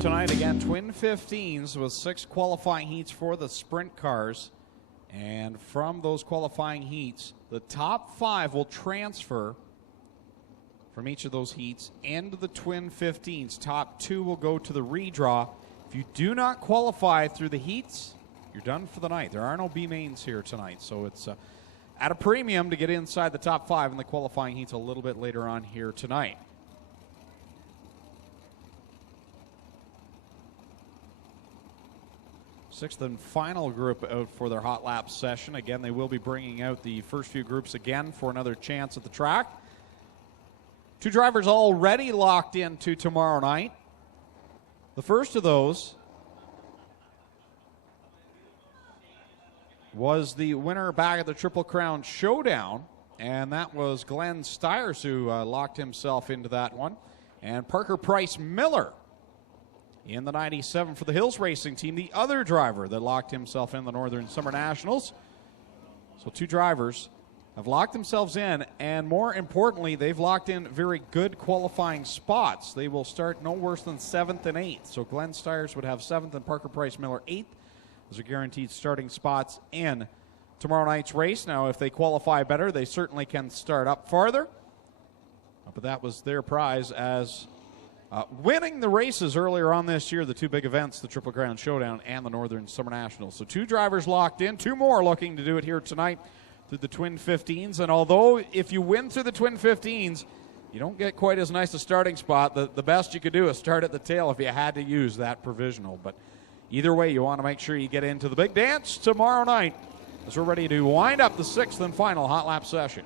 tonight. Again, twin 15s with 6 qualifying heats for the sprint cars. And from those qualifying heats, the top 5 will transfer from each of those heats into the twin 15s. Top 2 will go to the redraw. If you do not qualify through the heats, you're done for the night. There are no B mains here tonight, so it's at a premium to get inside the top 5 in the qualifying heats a little bit later on here tonight. Sixth and final group out for their hot lap session. Again, they will be bringing out the first few groups again for another chance at the track. 2 drivers already locked into tomorrow night. The first of those was the winner back at the Triple Crown Showdown, and that was Glenn Styres who locked himself into that one. And Parker Price Miller in the 97 for the Hills Racing team, the other driver that locked himself in the Northern Summer Nationals. So 2 drivers have locked themselves in, and more importantly, they've locked in very good qualifying spots. They will start no worse than 7th and 8th. So Glenn Styres would have 7th and Parker Price Miller 8th. Those are guaranteed starting spots in tomorrow night's race. Now, if they qualify better, they certainly can start up farther. But that was their prize as winning the races earlier on this year, the 2 big events, the Triple Crown Showdown and the Northern Summer Nationals. So 2 drivers locked in, 2 more looking to do it here tonight through the Twin 15s. And although if you win through the Twin 15s, you don't get quite as nice a starting spot, the best you could do is start at the tail if you had to use that provisional. But either way, you want to make sure you get into the big dance tomorrow night as we're ready to wind up the 6th and final hot lap session.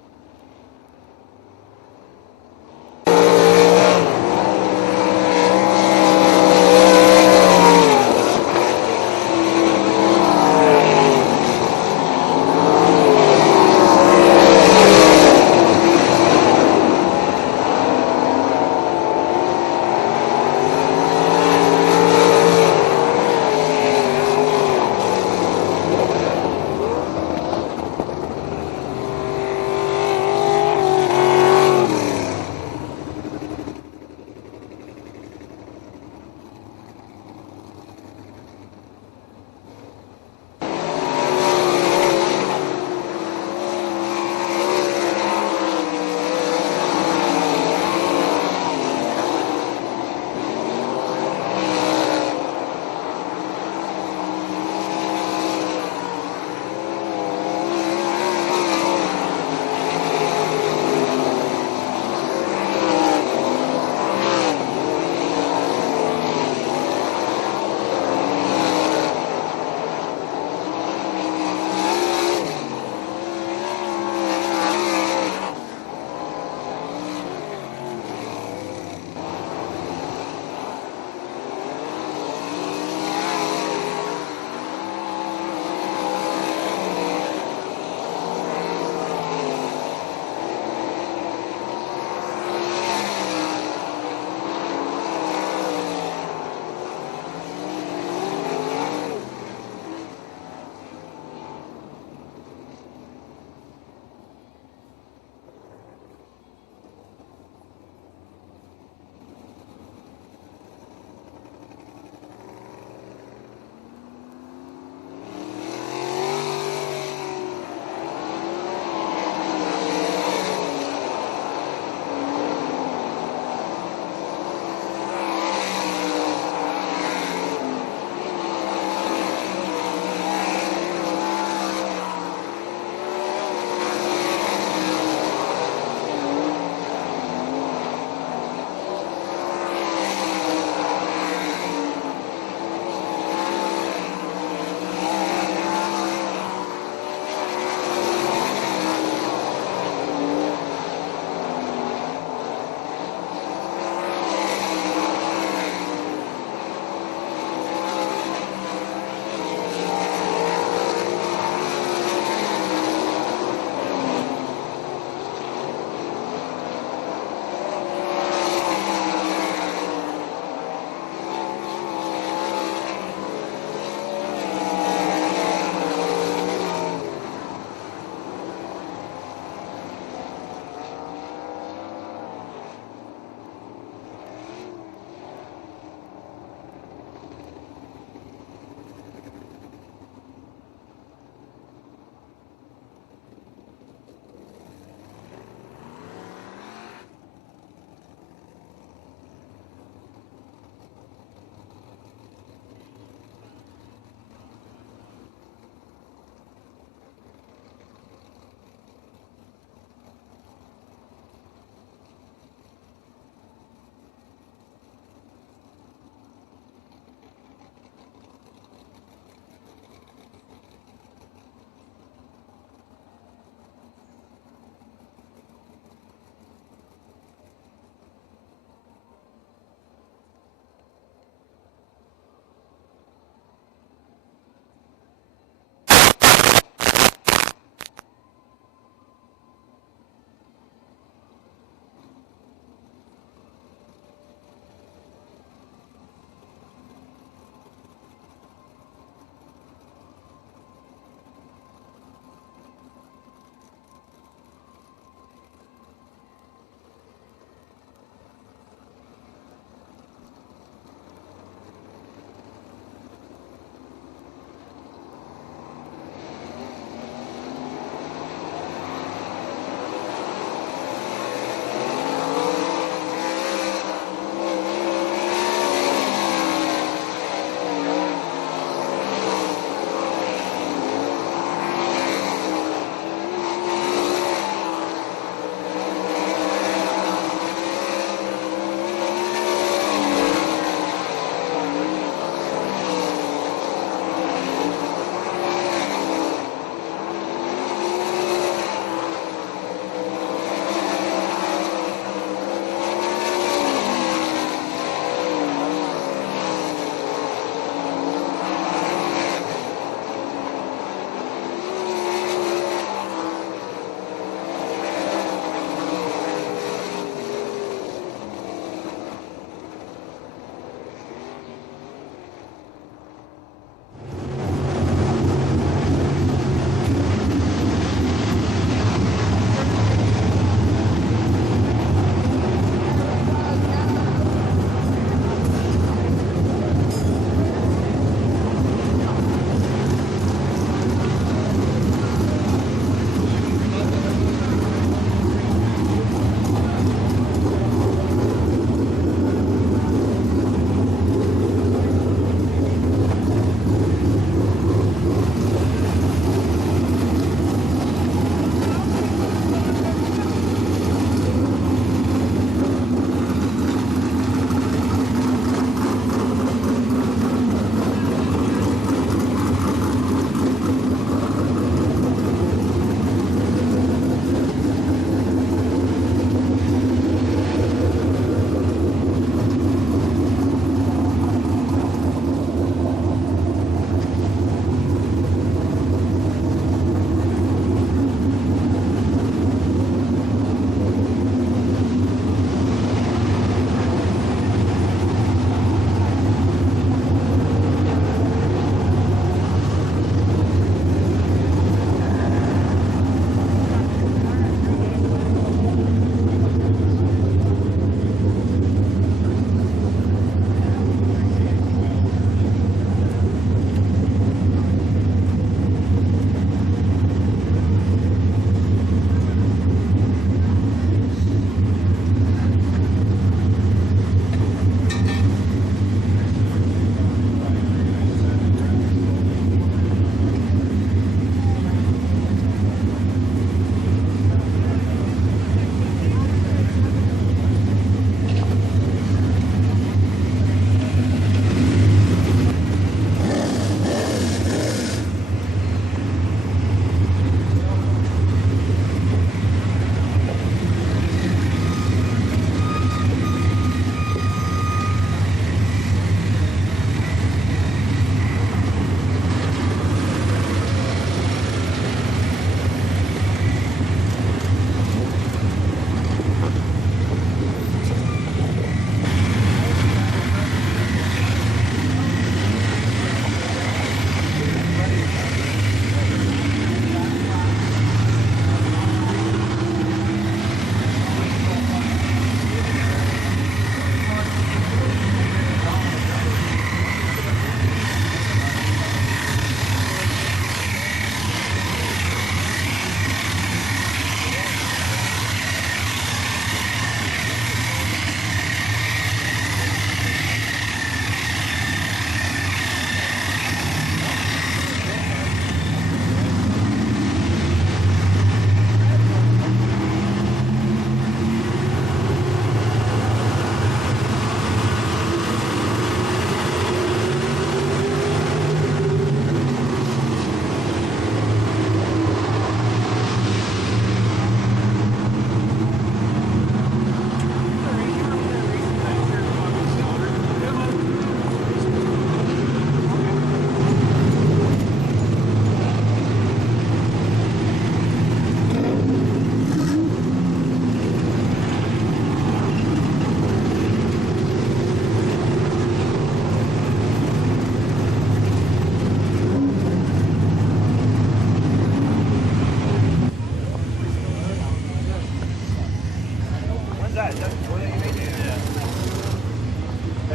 What's that? Is that what you made? Yeah.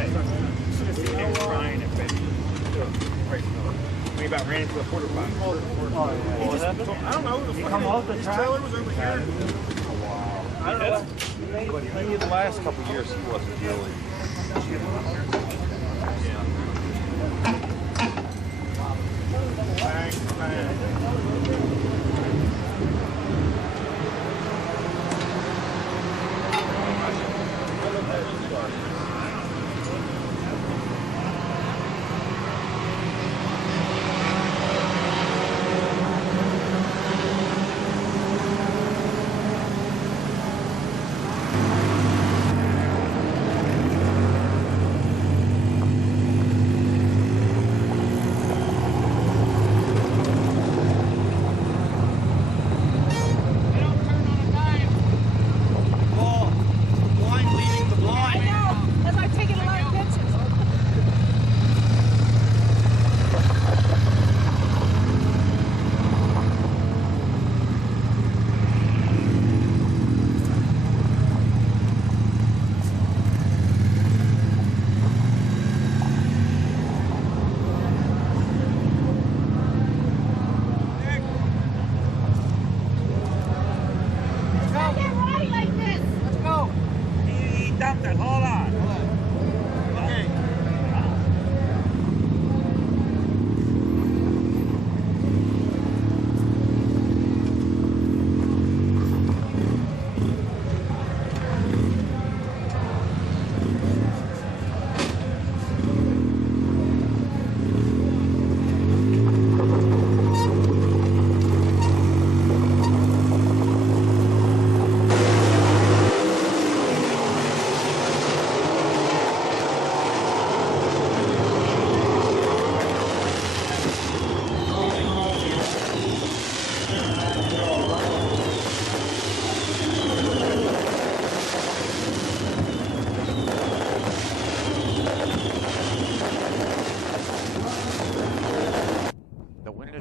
Hey, should have seen him crying at Betty. We about ran into a quarter pipe. Oh, yeah. What happened? I don't know. The come off the trailer was over here. Wow. I don't know. But he, the last couple of years, he wasn't really. Yeah. Bang, bang.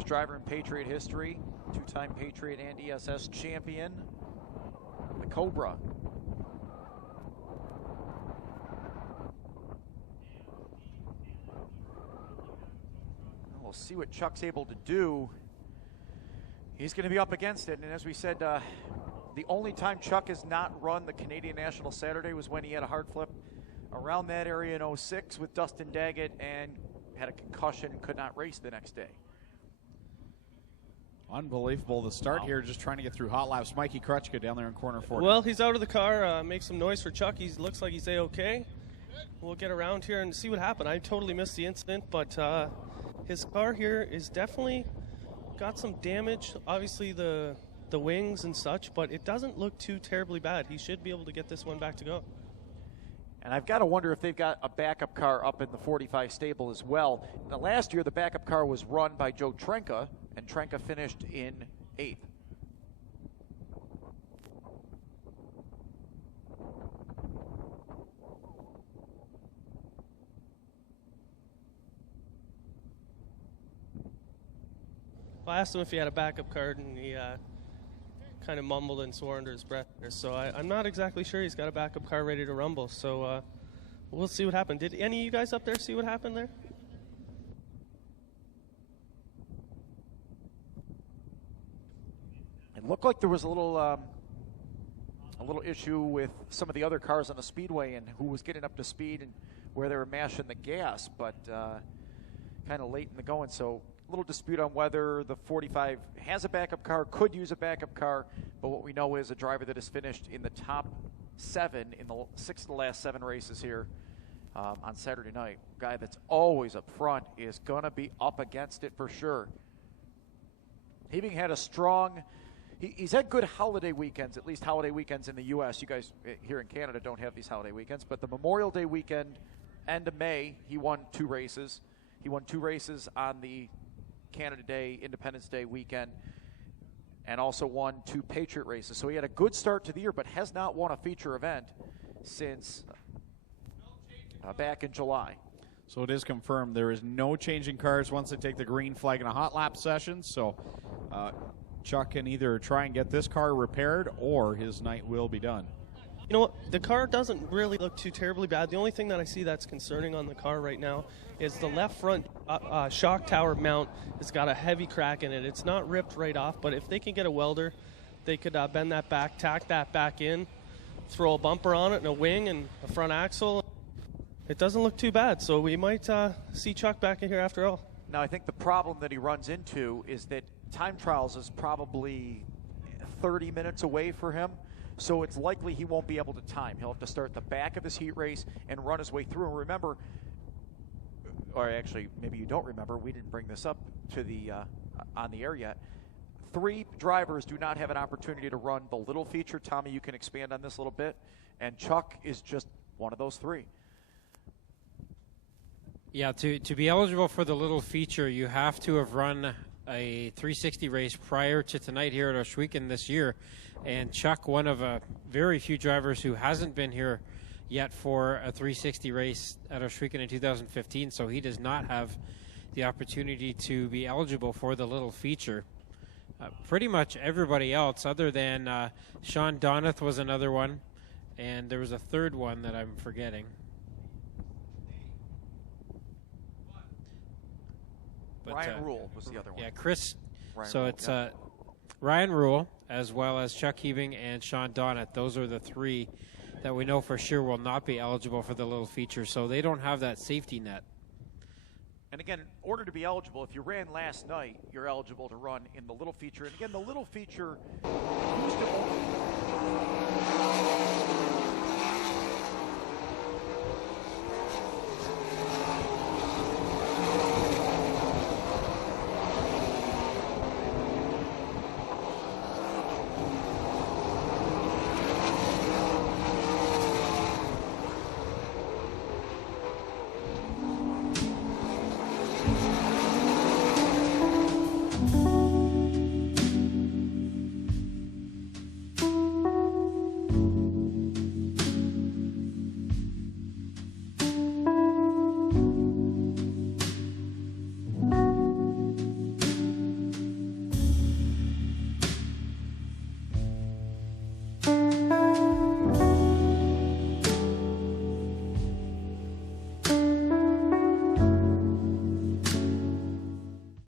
Driver in Patriot history, two-time Patriot and ESS champion, the Cobra. We'll see what Chuck's able to do. He's going to be up against it, and as we said, the only time Chuck has not run the Canadian National Saturday was when he had a hard flip around that area in 06 with Dustin Daggett and had a concussion and could not race the next day. Unbelievable. The start here, just trying to get through hot laps. Mikey Krutchka down there in corner 40. Well, he's out of the car. Make some noise for Chuck. He looks like he's A-okay. We'll get around here and see what happened. I totally missed the incident, but his car here is definitely got some damage. Obviously the wings and such, but it doesn't look too terribly bad. He should be able to get this one back to go. And I've got to wonder if they've got a backup car up in the 45 stable as well. Now, last year, the backup car was run by Joe Trenka, and Trenka finished in 8th. Well, I asked him if he had a backup card, and he kind of mumbled and swore under his breath there. So I'm not exactly sure he's got a backup car ready to rumble. So we'll see what happened. Did any of you guys up there see what happened there? It looked like there was a little issue with some of the other cars on the speedway and who was getting up to speed and where they were mashing the gas, but kind of late in the going. So a little dispute on whether the 45 has a backup car, could use a backup car, but what we know is a driver that has finished in the top 7 in the 6 of the last 7 races here on Saturday night. Guy that's always up front is going to be up against it for sure. He had a strong, he's had good holiday weekends, at least holiday weekends in the U.S. You guys here in Canada don't have these holiday weekends, but the Memorial Day weekend, end of May, he won 2 races. He won 2 races on the Canada Day, Independence Day weekend, and also won 2 Patriot races. So he had a good start to the year, but has not won a feature event since back in July. So it is confirmed there is no changing cars once they take the green flag in a hot lap session. So Chuck can either try and get this car repaired or his night will be done. You know what? The car doesn't really look too terribly bad. The only thing that I see that's concerning on the car right now is the left front shock tower mount has got a heavy crack in it. It's not ripped right off, but if they can get a welder, they could bend that back, tack that back in, throw a bumper on it and a wing and a front axle. It doesn't look too bad, so we might see Chuck back in here after all. Now, I think the problem that he runs into is that time trials is probably 30 minutes away for him. So it's likely he won't be able to time. He'll have to start the back of his heat race and run his way through. And remember, or actually, maybe you don't remember, we didn't bring this up to the on the air yet. 3 drivers do not have an opportunity to run the little feature. Tommy, you can expand on this a little bit. And Chuck is just one of those 3. Yeah, to be eligible for the little feature, you have to have run a 360 race prior to tonight here at Oshweekend this year. And Chuck, one of a very few drivers who hasn't been here yet for a 360 race at Oshweekend in 2015, so he does not have the opportunity to be eligible for the little feature. Pretty much everybody else, other than Sean Donath was another one, and there was a third one that I'm forgetting. But, Ryan Rule was the other one. Yeah, Chris. Ryan so Rule, it's yeah. Ryan Rule, as well as Chuck Heaving and Sean Donath. Those are the 3 that we know for sure will not be eligible for the little feature, so they don't have that safety net. And again, in order to be eligible, if you ran last night, you're eligible to run in the little feature. And again, the little feature used to